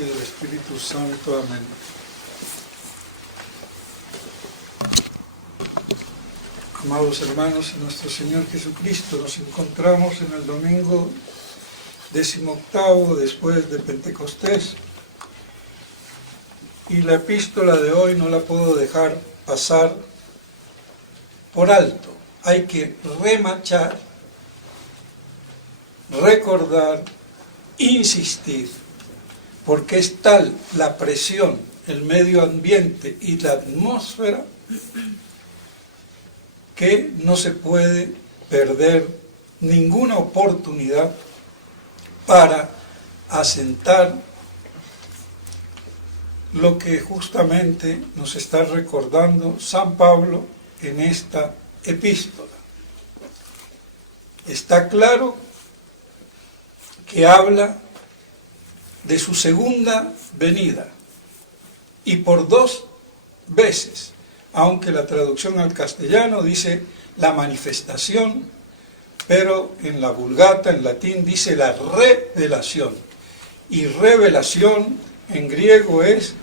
y del Espíritu Santo. Amén. Amados hermanos, en nuestro Señor Jesucristo, nos encontramos en el domingo 18º después de Pentecostés, y la epístola de hoy no la puedo dejar pasar por alto. Hay que remachar, recordar, insistir, porque es tal la presión, el medio ambiente y la atmósfera, que no se puede perder ninguna oportunidad para asentar lo que justamente nos está recordando San Pablo en esta epístola. Está claro que habla de su segunda venida, y por 2 veces, aunque la traducción al castellano dice la manifestación, pero en la Vulgata, en latín, dice la revelación. Y revelación en griego es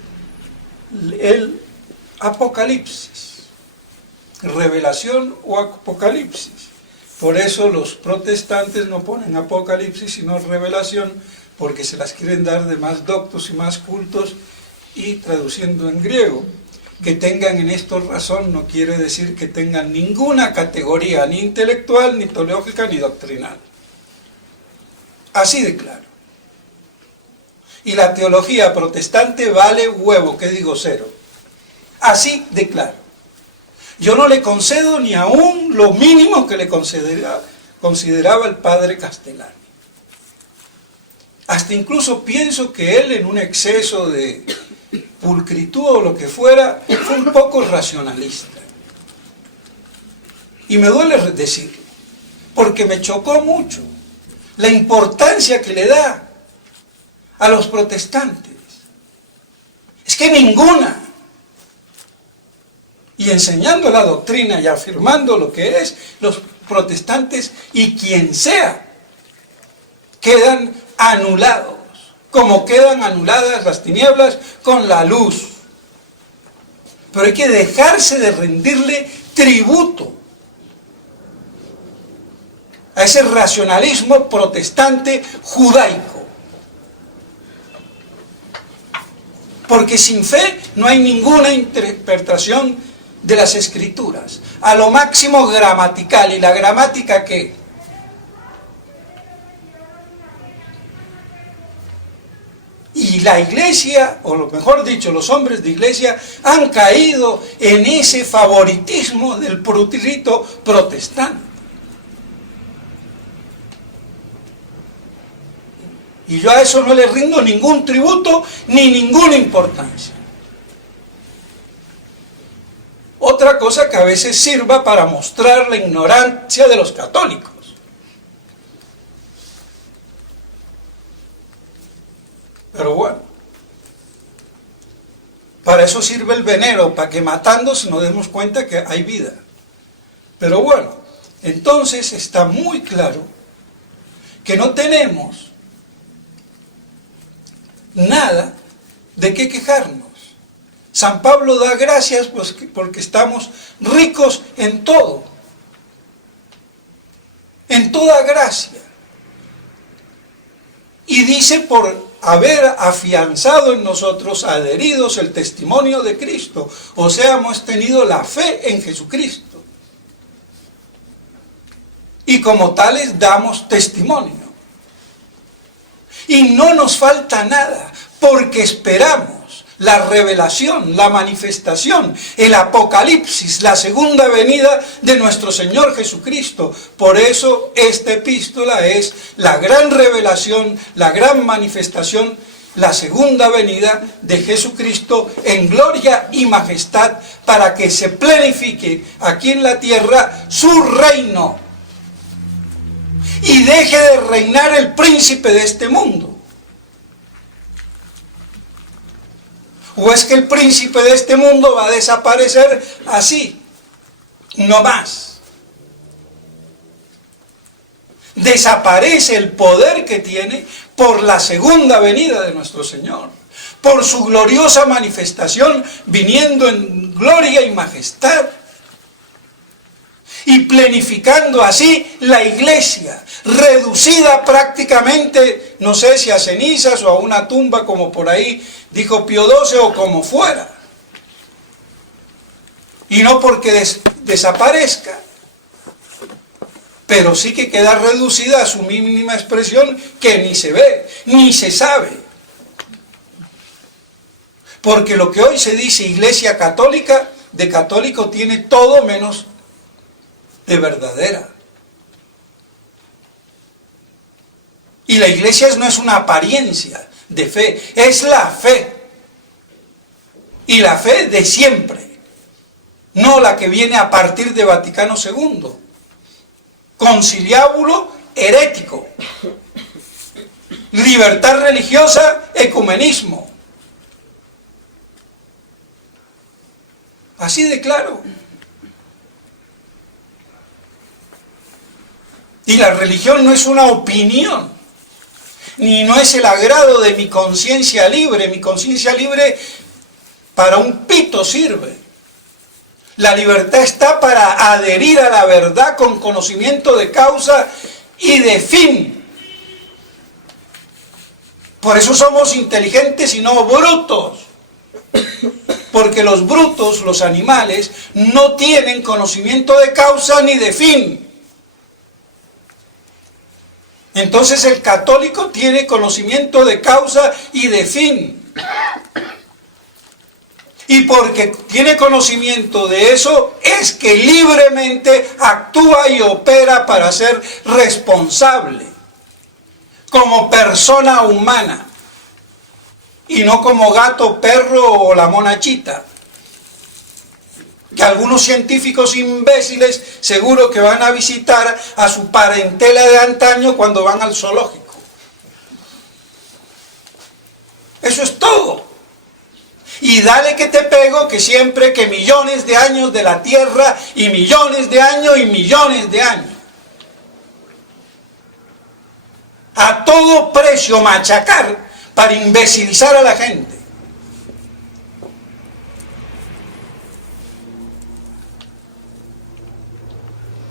el apocalipsis. Revelación o apocalipsis. Por eso los protestantes no ponen apocalipsis, sino revelación, porque se las quieren dar de más doctos y más cultos, y traduciendo en griego. Que tengan en esto razón no quiere decir que tengan ninguna categoría, ni intelectual, ni teológica, ni doctrinal. Así de claro. Y la teología protestante vale huevo, que digo cero. Así de claro. Yo no le concedo ni aún lo mínimo que le consideraba el padre Castellani. Hasta incluso pienso que él, en un exceso de pulcritud o lo que fuera, fue un poco racionalista. Y me duele decirlo, porque me chocó mucho la importancia que le da a los protestantes. Es que ninguna. Y enseñando la doctrina y afirmando lo que es, los protestantes y quien sea, quedan anulados, como quedan anuladas las tinieblas con la luz. Pero hay que dejarse de rendirle tributo a ese racionalismo protestante judaico. Porque sin fe no hay ninguna interpretación de las Escrituras. A lo máximo gramatical. ¿Y la gramática qué? Y la iglesia, o lo mejor dicho, los hombres de iglesia, han caído en ese favoritismo del rito protestante. Y yo a eso no le rindo ningún tributo ni ninguna importancia. Otra cosa que a veces sirva para mostrar la ignorancia de los católicos. Pero bueno, para eso sirve el venero, para que matándose nos demos cuenta que hay vida. Pero bueno, entonces está muy claro que no tenemos nada de qué quejarnos. San Pablo da gracias porque estamos ricos en todo, en toda gracia. Y dice por haber afianzado en nosotros, adheridos el testimonio de Cristo, o sea, hemos tenido la fe en Jesucristo. Y como tales damos testimonio. Y no nos falta nada, porque esperamos la revelación, la manifestación, el apocalipsis, la segunda venida de nuestro Señor Jesucristo. Por eso esta epístola es la gran revelación, la gran manifestación, la segunda venida de Jesucristo en gloria y majestad, para que se plenifique aquí en la tierra su reino y deje de reinar el príncipe de este mundo. ¿O es que el príncipe de este mundo va a desaparecer así? No más. Desaparece el poder que tiene por la segunda venida de nuestro Señor. por su gloriosa manifestación, viniendo en gloria y majestad, y plenificando así la iglesia, reducida prácticamente, no sé si a cenizas o a una tumba, como por ahí dijo Pío XII, o como fuera. Y no porque desaparezca, pero sí que queda reducida a su mínima expresión, que ni se ve, ni se sabe. Porque lo que hoy se dice Iglesia Católica, de católico tiene todo menos de verdadera. Y la iglesia no es una apariencia de fe, es la fe. Y la fe de siempre, no la que viene a partir de Vaticano II. Conciliábulo herético, libertad religiosa, ecumenismo. Así de claro. Y la religión no es una opinión, ni no es el agrado de mi conciencia libre. Mi conciencia libre para un pito sirve. La libertad está para adherir a la verdad con conocimiento de causa y de fin. Por eso somos inteligentes y no brutos. Porque los brutos, los animales, no tienen conocimiento de causa ni de fin. Entonces el católico tiene conocimiento de causa y de fin. Y porque tiene conocimiento de eso, es que libremente actúa y opera para ser responsable, como persona humana, y no como gato, perro o la monachita. Que algunos científicos imbéciles seguro que van a visitar a su parentela de antaño cuando van al zoológico. Eso es todo. Y dale que te pego que siempre que millones de años de la Tierra y millones de años y millones de años. A todo precio machacar para imbecilizar a la gente.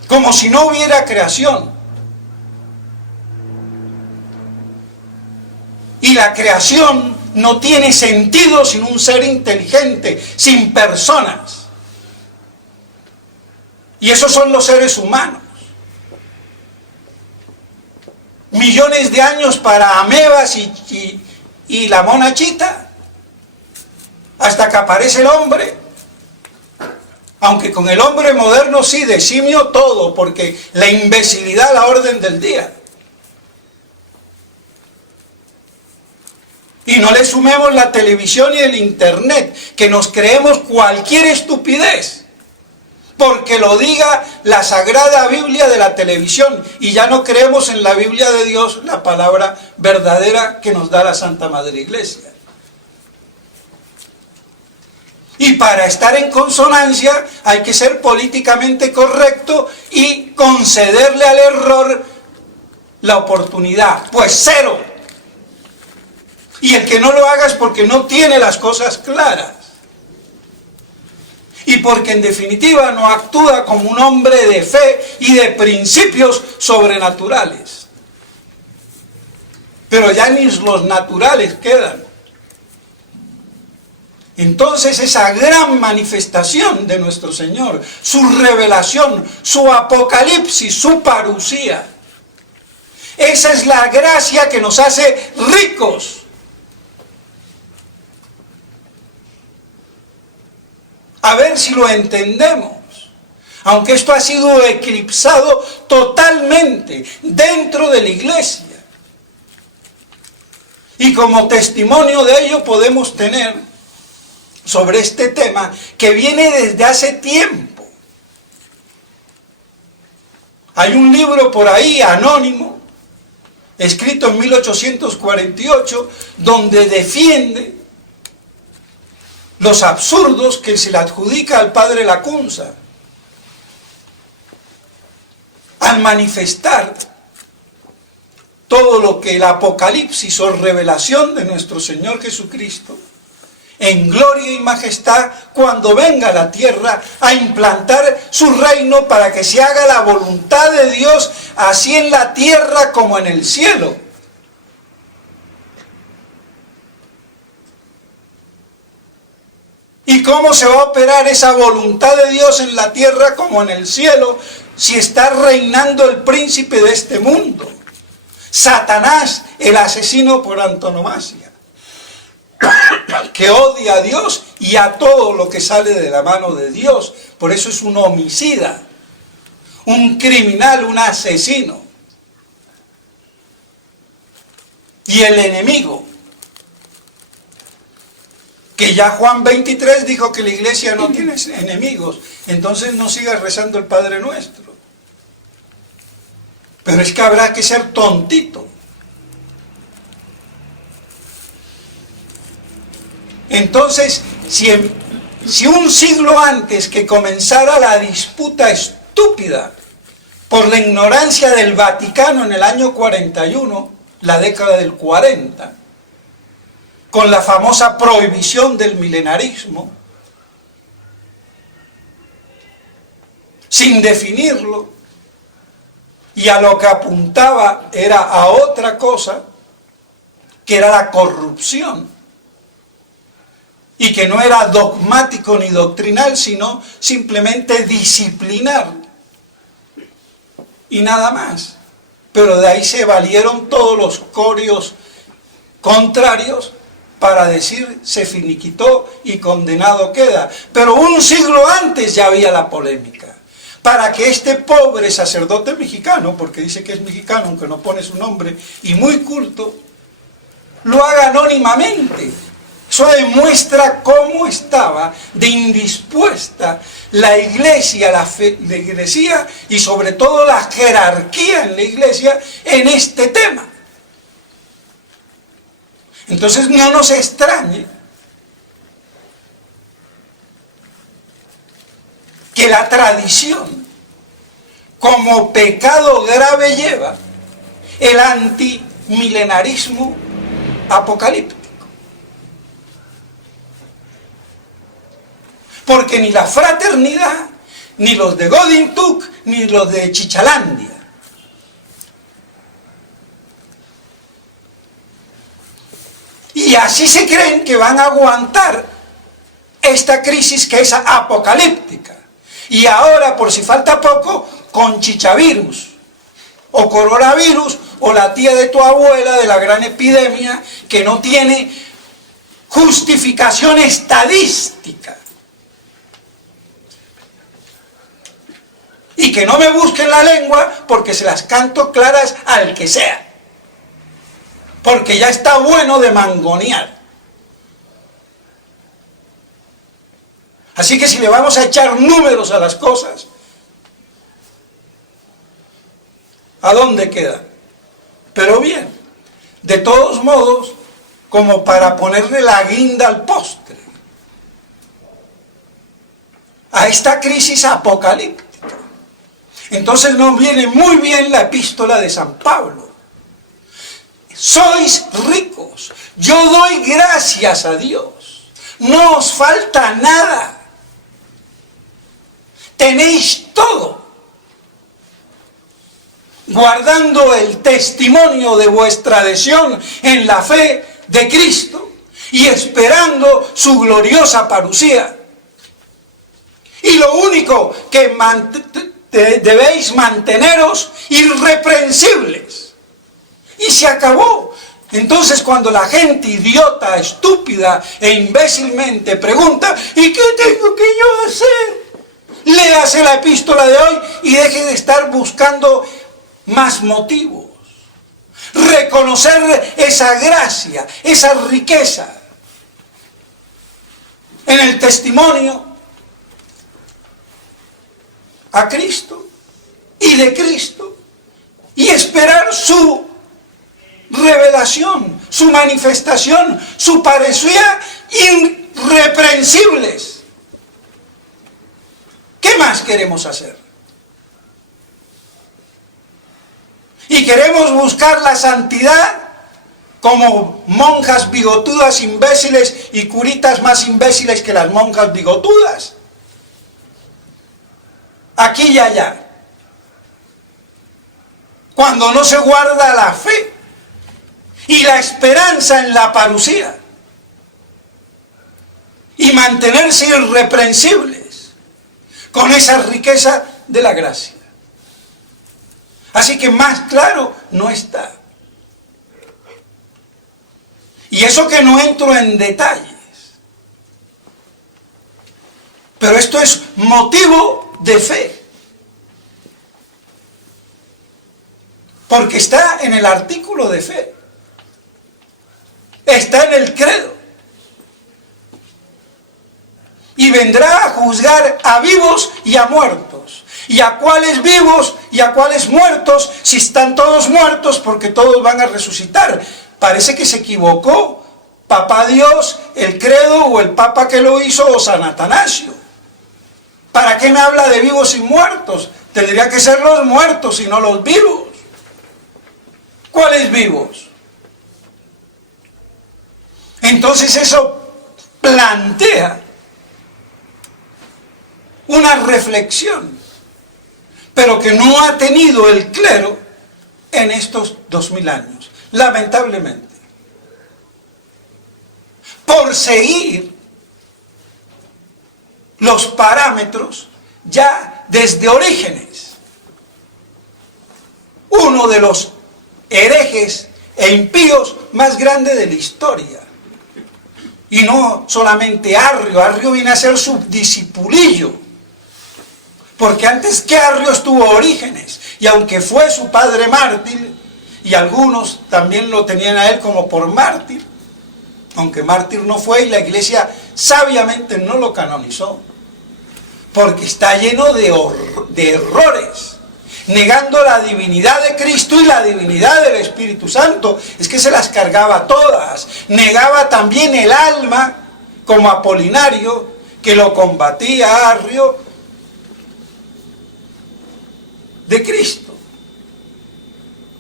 Como si no hubiera creación. Y la creación no tiene sentido sin un ser inteligente, sin personas. Y esos son los seres humanos. Millones de años para amebas y la monachita, hasta que aparece el hombre. Aunque con el hombre moderno sí, de simio todo, porque la imbecilidad a la orden del día. Y no le sumemos la televisión y el internet, que nos creemos cualquier estupidez, porque lo diga la Sagrada Biblia de la televisión, y ya no creemos en la Biblia de Dios, la palabra verdadera que nos da la Santa Madre Iglesia. Y para estar en consonancia hay que ser políticamente correcto y concederle al error la oportunidad. Pues cero. Y el que no lo haga es porque no tiene las cosas claras. Y porque en definitiva no actúa como un hombre de fe y de principios sobrenaturales. Pero ya ni los naturales quedan. Entonces esa gran manifestación de nuestro Señor, su revelación, su apocalipsis, su parusía, esa es la gracia que nos hace ricos. A ver si lo entendemos. Aunque esto ha sido eclipsado totalmente dentro de la iglesia. Y como testimonio de ello podemos tener sobre este tema que viene desde hace tiempo. Hay un libro por ahí anónimo, escrito en 1848, donde defiende los absurdos que se le adjudica al padre Lacunza, al manifestar todo lo que el Apocalipsis o revelación de nuestro Señor Jesucristo, en gloria y majestad, cuando venga a la tierra a implantar su reino para que se haga la voluntad de Dios, así en la tierra como en el cielo. ¿Y cómo se va a operar esa voluntad de Dios en la tierra como en el cielo si está reinando el príncipe de este mundo? Satanás, el asesino por antonomasia, que odia a Dios y a todo lo que sale de la mano de Dios. Por eso es un homicida, un criminal, un asesino. Y el enemigo, que ya Juan 23 dijo que la iglesia no tiene enemigos, entonces no sigas rezando el Padre Nuestro. Pero es que habrá que ser tontito. Entonces, si un siglo antes que comenzara la disputa estúpida por la ignorancia del Vaticano en el año 41, la década del 40, con la famosa prohibición del milenarismo, sin definirlo, y a lo que apuntaba era a otra cosa, que era la corrupción, y que no era dogmático ni doctrinal, sino simplemente disciplinar, y nada más. Pero de ahí se valieron todos los corios contrarios para decir se finiquitó y condenado queda. Pero un siglo antes ya había la polémica, para que este pobre sacerdote mexicano, porque dice que es mexicano aunque no pone su nombre, y muy culto, lo haga anónimamente. Eso demuestra cómo estaba de indispuesta la iglesia, la iglesia y sobre todo la jerarquía en la iglesia en este tema. Entonces no nos extrañe que la tradición como pecado grave lleva el antimilenarismo apocalíptico. Porque ni la fraternidad, ni los de Godintuk, ni los de Chichalandia, y así se creen que van a aguantar esta crisis que es apocalíptica. Y ahora, por si falta poco, con chichavirus, o coronavirus, o la tía de tu abuela de la gran epidemia, que no tiene justificación estadística. Y que no me busquen la lengua porque se las canto claras al que sea. Porque ya está bueno de mangonear. Así que si le vamos a echar números a las cosas, ¿a dónde queda? Pero bien, de todos modos, como para ponerle la guinda al postre a esta crisis apocalíptica. Entonces nos viene muy bien la epístola de San Pablo. Sois ricos, yo doy gracias a Dios, no os falta nada, tenéis todo, guardando el testimonio de vuestra adhesión en la fe de Cristo y esperando su gloriosa parucía. Y lo único que debéis manteneros irreprensibles. Y se acabó. Entonces cuando la gente idiota, estúpida e imbécilmente pregunta, ¿y qué tengo que yo hacer? Léase la epístola de hoy y deje de estar buscando más motivos. Reconocer esa gracia, esa riqueza en el testimonio a Cristo y de Cristo y esperar su revelación, su manifestación, su parucía irreprensibles. ¿Qué más queremos hacer? Y queremos buscar la santidad como monjas bigotudas imbéciles y curitas más imbéciles que las monjas bigotudas. Aquí y allá. Cuando no se guarda la fe y la esperanza en la parucía. Y mantenerse irreprensibles con esa riqueza de la gracia. Así que más claro no está. Y eso que no entro en detalles. Pero esto es motivo de fe. Porque está en el artículo de fe. Está en el credo. Y vendrá a juzgar a vivos y a muertos. ¿Y a cuáles vivos y a cuáles muertos? Si están todos muertos, porque todos van a resucitar. Parece que se equivocó Papá Dios, el credo, o el Papa que lo hizo, o San Atanasio. ¿Para qué me habla de vivos y muertos? Tendría que ser los muertos y no los vivos. ¿Cuáles vivos? Entonces eso plantea una reflexión, pero que no ha tenido el clero en estos 2000 años, lamentablemente. Por seguir los parámetros ya desde Orígenes, uno de los herejes e impíos más grandes de la historia. Y no solamente Arrio, Arrio viene a ser su discipulillo. Porque antes que Arrio estuvo Orígenes, y aunque fue su padre mártir, y algunos también lo tenían a él como por mártir, aunque mártir no fue, y la iglesia sabiamente no lo canonizó, porque está lleno de errores, negando la divinidad de Cristo y la divinidad del Espíritu Santo. Es que se las cargaba todas. Negaba también el alma, como Apolinario, que lo combatía a Arrio, de Cristo.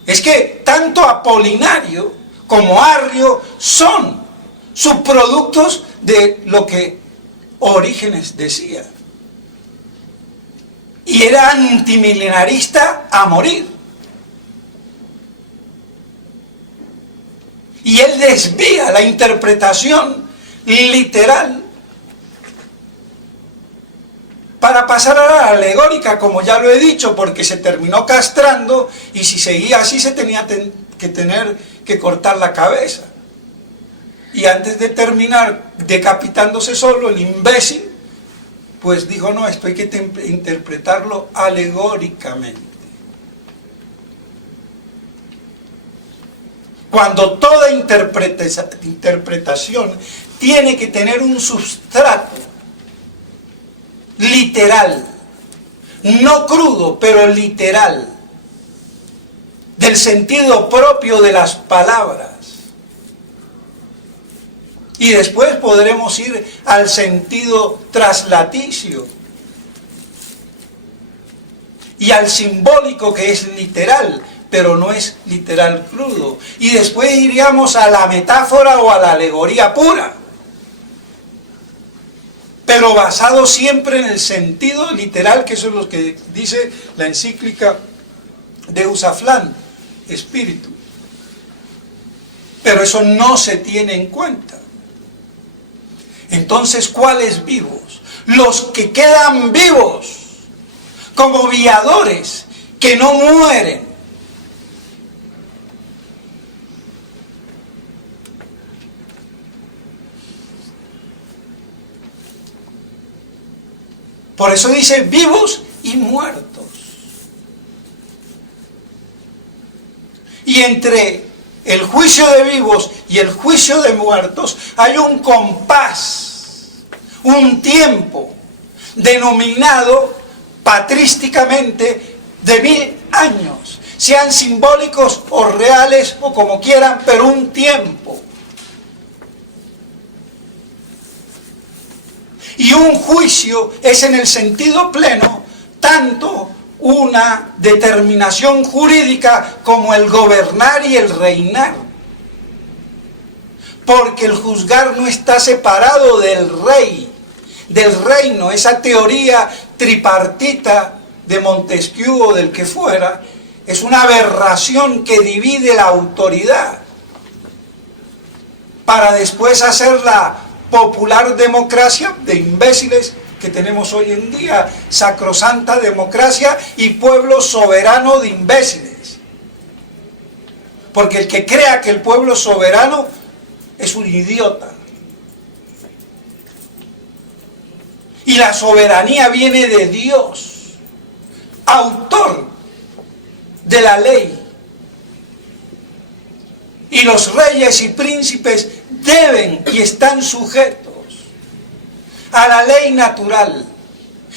Es que tanto Apolinario como Arrio son subproductos de lo que Orígenes decía. Y era antimilenarista a morir. Y él desvía la interpretación literal para pasar a la alegórica, como ya lo he dicho, porque se terminó castrando, y si seguía así se tenía que tener que cortar la cabeza. Y antes de terminar decapitándose solo, el imbécil, pues dijo, no, esto hay que interpretarlo alegóricamente. Cuando toda interpretación tiene que tener un sustrato literal, no crudo, pero literal, del sentido propio de las palabras. Y después podremos ir al sentido traslaticio y al simbólico, que es literal, pero no es literal crudo. Y después iríamos a la metáfora o a la alegoría pura, pero basado siempre en el sentido literal, que eso es lo que dice la encíclica Deus Afflant, espíritu. Pero eso no se tiene en cuenta. Entonces, ¿cuáles vivos? Los que quedan vivos, como viadores, que no mueren. Por eso dice vivos y muertos. Y entre el juicio de vivos y el juicio de muertos hay un compás, un tiempo, denominado patrísticamente de 1000 años, sean simbólicos o reales o como quieran, pero un tiempo. Y un juicio es en el sentido pleno tanto una determinación jurídica como el gobernar y el reinar. Porque el juzgar no está separado del rey, del reino. Esa teoría tripartita de Montesquieu o del que fuera, es una aberración que divide la autoridad para después hacer la popular democracia de imbéciles que tenemos hoy en día, sacrosanta democracia y pueblo soberano de imbéciles. Porque el que crea que el pueblo soberano es un idiota. Y la soberanía viene de Dios, autor de la ley. Y los reyes y príncipes deben y están sujetos a la ley natural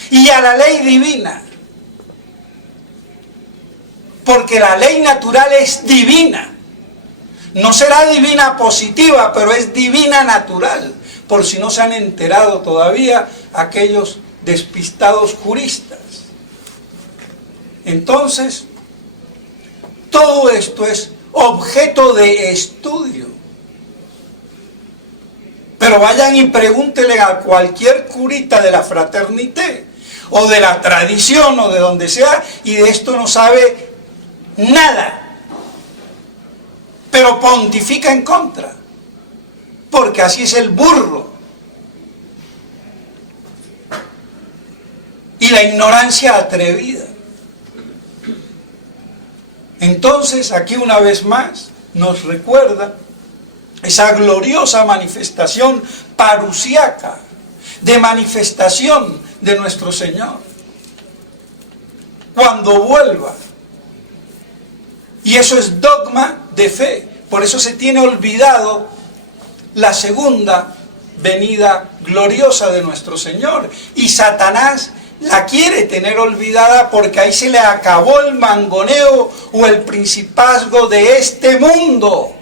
y a la ley divina. Porque la ley natural es divina. No será divina positiva, pero es divina natural. Por si no se han enterado todavía aquellos despistados juristas. Entonces, todo esto es objeto de estudio. Pero vayan y pregúntenle a cualquier curita de la fraternité, o de la tradición, o de donde sea, y de esto no sabe nada. Pero pontifica en contra, porque así es el burro. Y la ignorancia atrevida. Entonces, aquí una vez más nos recuerda esa gloriosa manifestación parusiaca, de manifestación de nuestro Señor, cuando vuelva. Y eso es dogma de fe. Por eso se tiene olvidado la segunda venida gloriosa de nuestro Señor. Y Satanás la quiere tener olvidada porque ahí se le acabó el mangoneo o el principazgo de este mundo.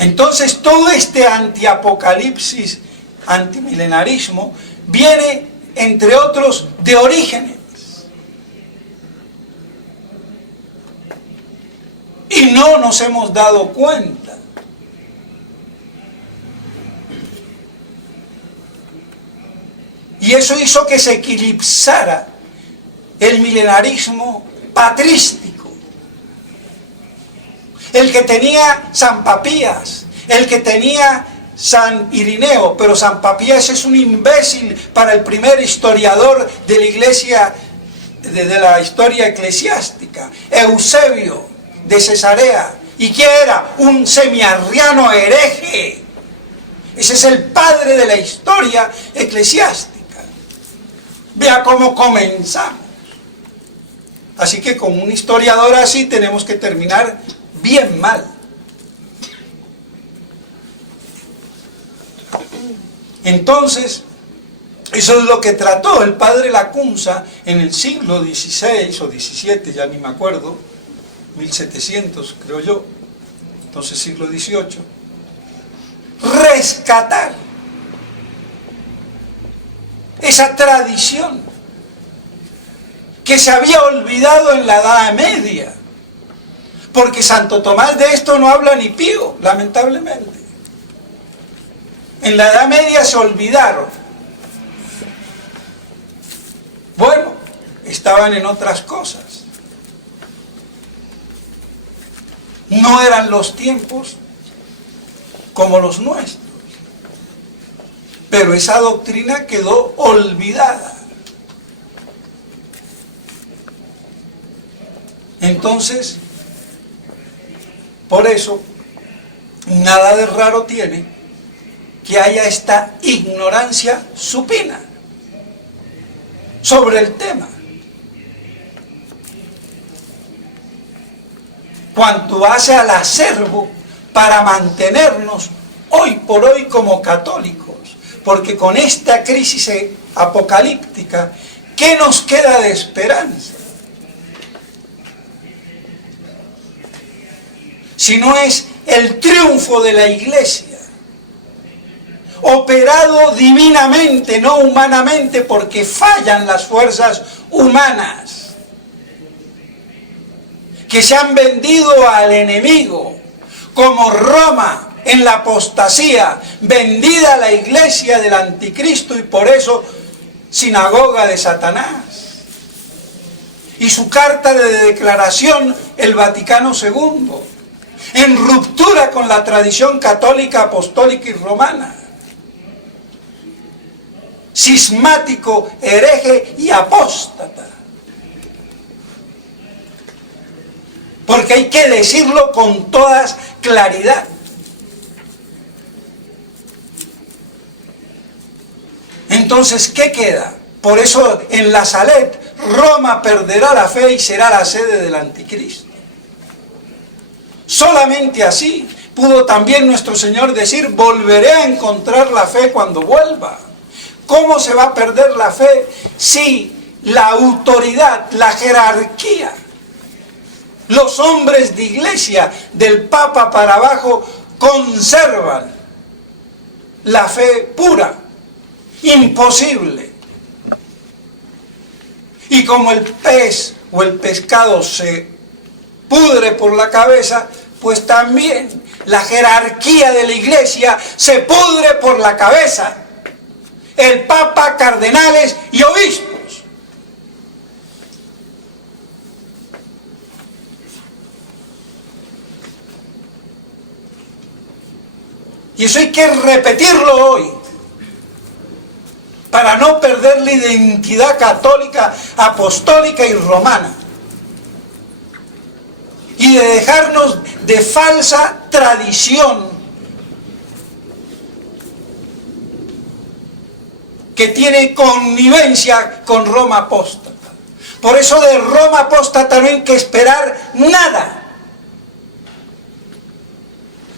Entonces todo este antiapocalipsis, antimilenarismo, viene, entre otros, de Orígenes. Y no nos hemos dado cuenta. Y eso hizo que se eclipsara el milenarismo patrístico. El que tenía San Papías, el que tenía San Irineo, pero San Papías es un imbécil para el primer historiador de la iglesia, de la historia eclesiástica. Eusebio de Cesarea. ¿Y qué era? Un semiarriano hereje. Ese es el padre de la historia eclesiástica. Vea cómo comenzamos. Así que con un historiador así tenemos que terminar bien mal. Entonces, eso es lo que trató el padre Lacunza en el siglo XVI o XVII, ya ni me acuerdo, 1700 creo yo, entonces siglo XVIII, rescatar esa tradición que se había olvidado en la Edad Media, porque Santo Tomás de esto no habla ni pío, lamentablemente. En la Edad Media se olvidaron. Bueno, estaban en otras cosas. No eran los tiempos como los nuestros. Pero esa doctrina quedó olvidada. Entonces, por eso, nada de raro tiene que haya esta ignorancia supina sobre el tema. Cuanto hace al acervo para mantenernos hoy por hoy como católicos, porque con esta crisis apocalíptica, ¿qué nos queda de esperanza? Si no es el triunfo de la Iglesia, operado divinamente, no humanamente, porque fallan las fuerzas humanas, que se han vendido al enemigo, como Roma en la apostasía, vendida a la iglesia del anticristo y por eso sinagoga de Satanás. Y su carta de declaración, el Vaticano II, en ruptura con la tradición católica, apostólica y romana. Cismático, hereje y apóstata. Porque hay que decirlo con toda claridad. Entonces, ¿qué queda? Por eso en la Salet, Roma perderá la fe y será la sede del anticristo. Solamente así pudo también nuestro Señor decir, volveré a encontrar la fe cuando vuelva. ¿Cómo se va a perder la fe si la autoridad, la jerarquía, los hombres de iglesia, del Papa para abajo, conservan la fe pura? Imposible. Y como el pez o el pescado se pudre por la cabeza, pues también la jerarquía de la iglesia se pudre por la cabeza. El Papa, cardenales y obispos. Y eso hay que repetirlo hoy, para no perder la identidad católica, apostólica y romana. Y de dejarnos de falsa tradición que tiene connivencia con Roma apóstata. Por eso de Roma apóstata no hay que esperar nada,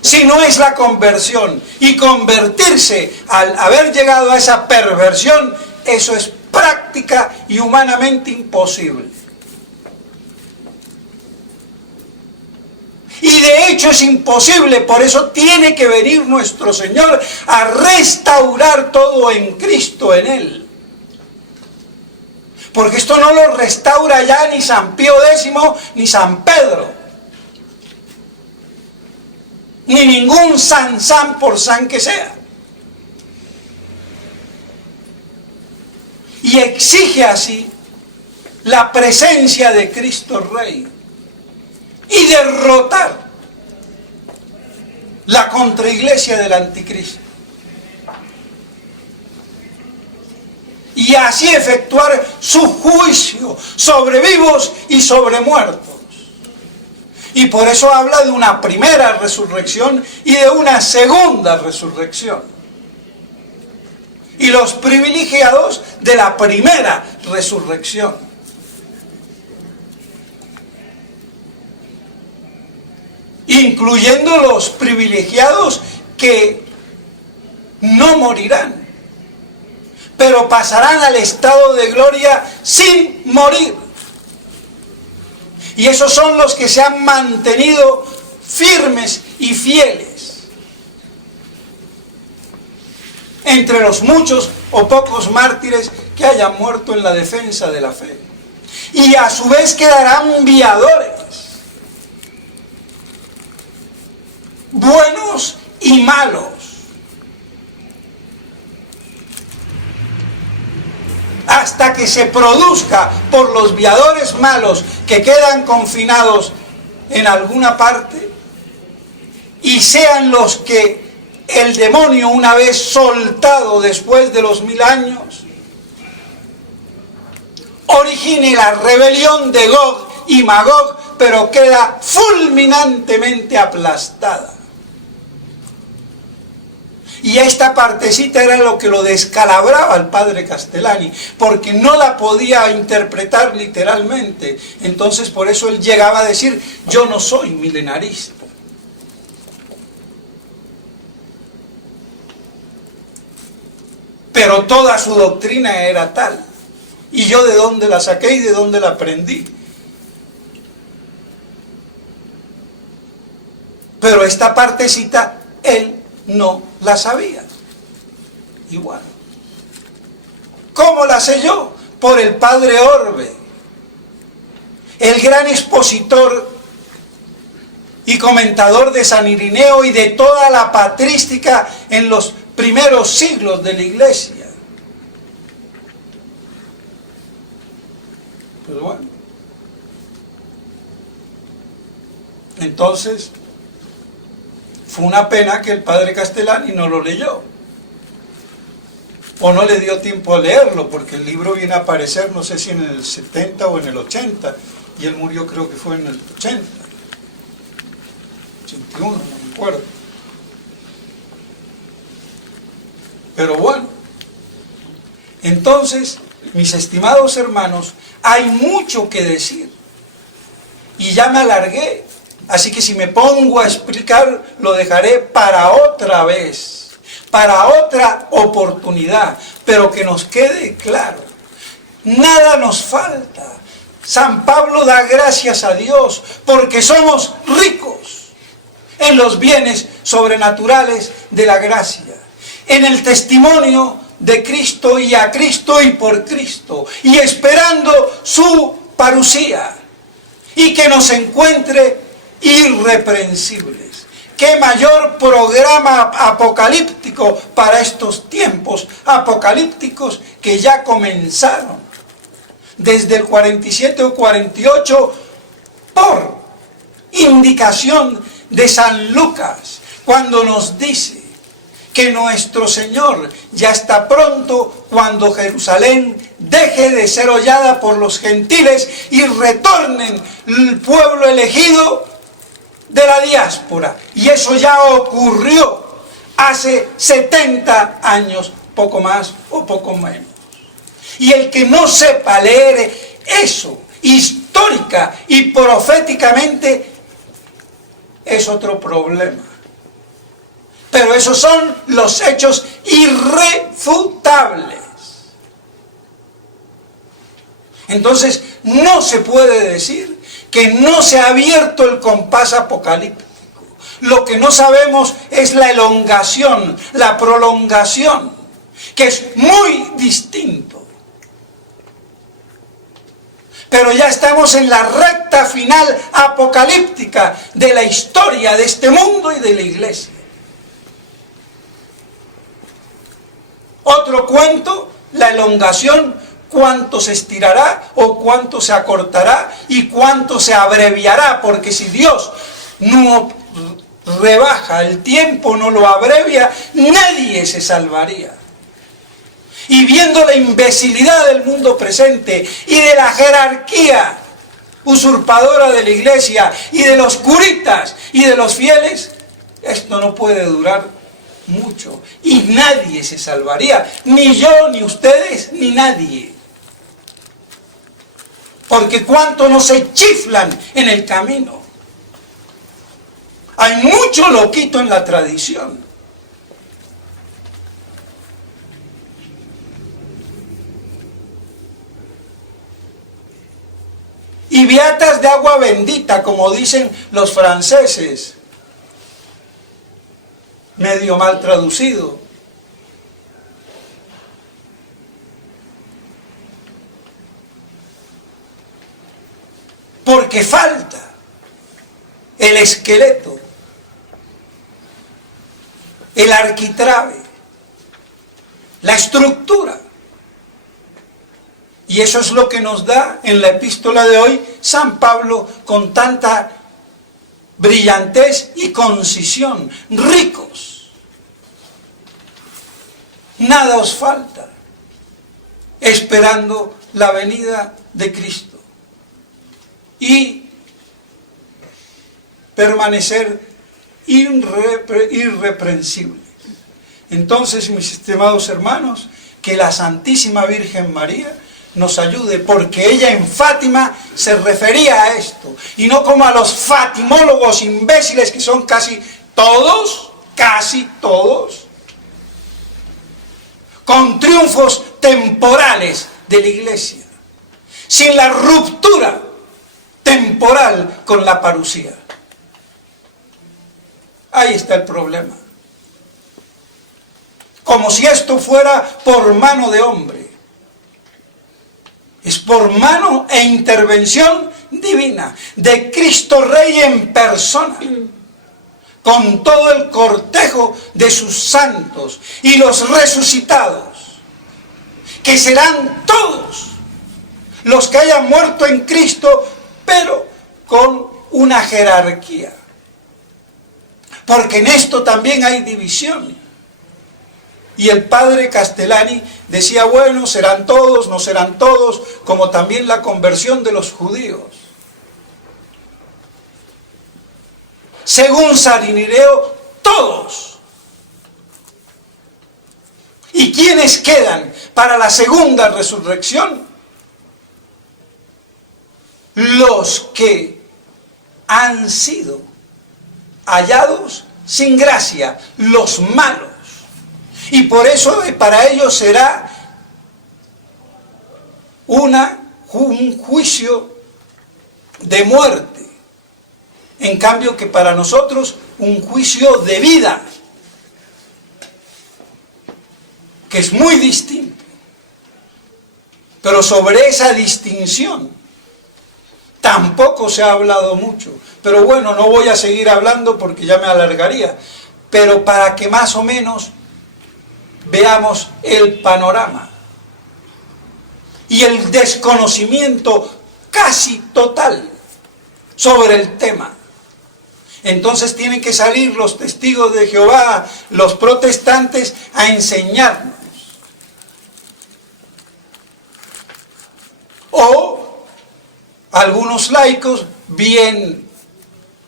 si no es la conversión. Y convertirse al haber llegado a esa perversión, eso es práctica y humanamente imposible. Y de hecho es imposible, por eso tiene que venir nuestro Señor a restaurar todo en Cristo, en Él. Porque esto no lo restaura ya ni San Pío X ni San Pedro. Ni ningún san por san que sea. Y exige así la presencia de Cristo Rey. Y derrotar la contraiglesia del anticristo. Y así efectuar su juicio sobre vivos y sobre muertos. Y por eso habla de una primera resurrección y de una segunda resurrección. Y los privilegiados de la primera resurrección. Incluyendo los privilegiados que no morirán, pero pasarán al estado de gloria sin morir. Y esos son los que se han mantenido firmes y fieles entre los muchos o pocos mártires que hayan muerto en la defensa de la fe. Y a su vez quedarán viadores, buenos y malos, hasta que se produzca por los viadores malos que quedan confinados en alguna parte y sean los que el demonio, una vez soltado después de los 1000 años, origine la rebelión de Gog y Magog, pero queda fulminantemente aplastada. Y esta partecita era lo que lo descalabraba al padre Castellani, porque no la podía interpretar literalmente. Entonces por eso él llegaba a decir, yo no soy milenarista. Pero toda su doctrina era tal. ¿Y yo de dónde la saqué y de dónde la aprendí? Pero esta partecita él no la sabía. igual. ¿Cómo la selló? Por el padre Orbe, el gran expositor y comentador de San Irineo y de toda la patrística en los primeros siglos de la Iglesia. Pues bueno, entonces fue una pena que el padre Castellani no lo leyó, o no le dio tiempo a leerlo, porque el libro viene a aparecer, no sé si en el 70 o en el 80, y él murió creo que fue en el 80, 81, no me acuerdo. Pero bueno, entonces, mis estimados hermanos, hay mucho que decir, y ya me alargué, así que si me pongo a explicar, lo dejaré para otra vez, para otra oportunidad, pero que nos quede claro, nada nos falta. San Pablo da gracias a Dios porque somos ricos en los bienes sobrenaturales de la gracia, en el testimonio de Cristo y a Cristo y por Cristo, y esperando su parusía, y que nos encuentre irreprensibles. ¿Qué mayor programa apocalíptico para estos tiempos apocalípticos que ya comenzaron desde el 47 o 48 por indicación de San Lucas, cuando nos dice que nuestro Señor ya está pronto cuando Jerusalén deje de ser hollada por los gentiles y retornen el pueblo elegido de la diáspora. Y eso ya ocurrió hace 70 años, poco más o poco menos. Y el que no sepa leer eso histórica y proféticamente es otro problema. Pero esos son los hechos irrefutables. Entonces, no se puede decir que no se ha abierto el compás apocalíptico. Lo que no sabemos es la elongación, la prolongación, que es muy distinto. Pero ya estamos en la recta final apocalíptica de la historia de este mundo y de la Iglesia. Otro cuento, la elongación, cuánto se estirará o cuánto se acortará y cuánto se abreviará, porque si Dios no rebaja el tiempo, no lo abrevia, nadie se salvaría. Y viendo la imbecilidad del mundo presente y de la jerarquía usurpadora de la Iglesia y de los curitas y de los fieles, esto no puede durar mucho y nadie se salvaría, ni yo, ni ustedes, ni nadie. Porque cuánto no se chiflan en el camino. Hay mucho loquito en la tradición. Y beatas de agua bendita, como dicen los franceses. Medio mal traducido. Porque falta el esqueleto, el arquitrabe, la estructura. Y eso es lo que nos da en la epístola de hoy San Pablo con tanta brillantez y concisión. Ricos, nada os falta, esperando la venida de Cristo. Y permanecer irreprensible. Entonces, mis estimados hermanos, que la Santísima Virgen María nos ayude, porque ella en Fátima se refería a esto, y no como a los fatimólogos imbéciles que son casi todos, con triunfos temporales de la Iglesia, sin la ruptura temporal con la parusía. Ahí está el problema. como si esto fuera por mano de hombre. Es por mano e intervención divina de Cristo Rey en persona, con todo el cortejo de sus santos y los resucitados, que serán todos los que hayan muerto en Cristo, pero con una jerarquía. Porque en esto también hay división. Y el padre Castellani decía, bueno, serán todos, no serán todos, como también la conversión de los judíos. Según San Irineo, todos. ¿Y quiénes quedan para la segunda resurrección? Los que han sido hallados sin gracia, los malos. Y por eso para ellos será un juicio de muerte. En cambio que para nosotros un juicio de vida, que es muy distinto. Pero sobre esa distinción tampoco se ha hablado mucho. Pero bueno, no voy a seguir hablando porque ya me alargaría. Pero para que más o menos veamos el panorama y el desconocimiento casi total sobre el tema. Entonces tienen que salir los testigos de Jehová, los protestantes, a enseñarnos. O algunos laicos bien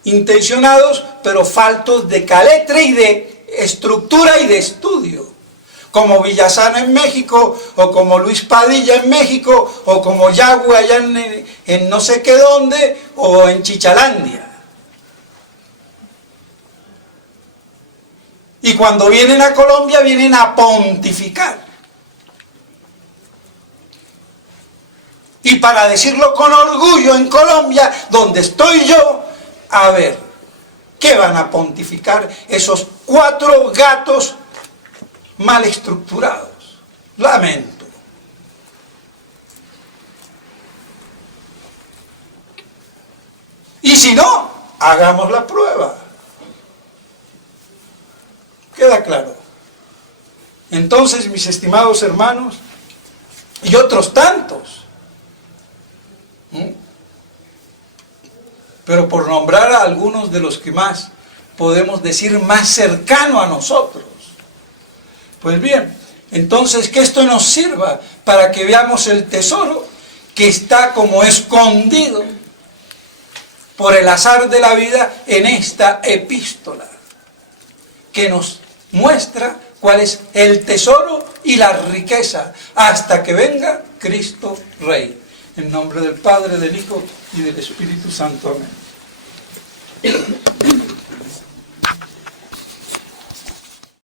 intencionados, pero faltos de caletre y de estructura y de estudio. Como Villasana en México, o como Luis Padilla en México, o como Yagüe allá en no sé qué dónde, o en Chichalandia. Y cuando vienen a Colombia, vienen a pontificar. Y para decirlo con orgullo en Colombia, donde estoy yo, a ver, ¿qué van a pontificar esos 4 gatos mal estructurados? Lamento. Y si no, hagamos la prueba. ¿Queda claro? Entonces, mis estimados hermanos, y otros tantos, pero por nombrar a algunos de los que más podemos decir más cercano a nosotros. Pues bien, entonces que esto nos sirva para que veamos el tesoro que está como escondido por el azar de la vida en esta epístola, que nos muestra cuál es el tesoro y la riqueza hasta que venga Cristo Rey. En nombre del Padre, del Hijo y del Espíritu Santo. Amén.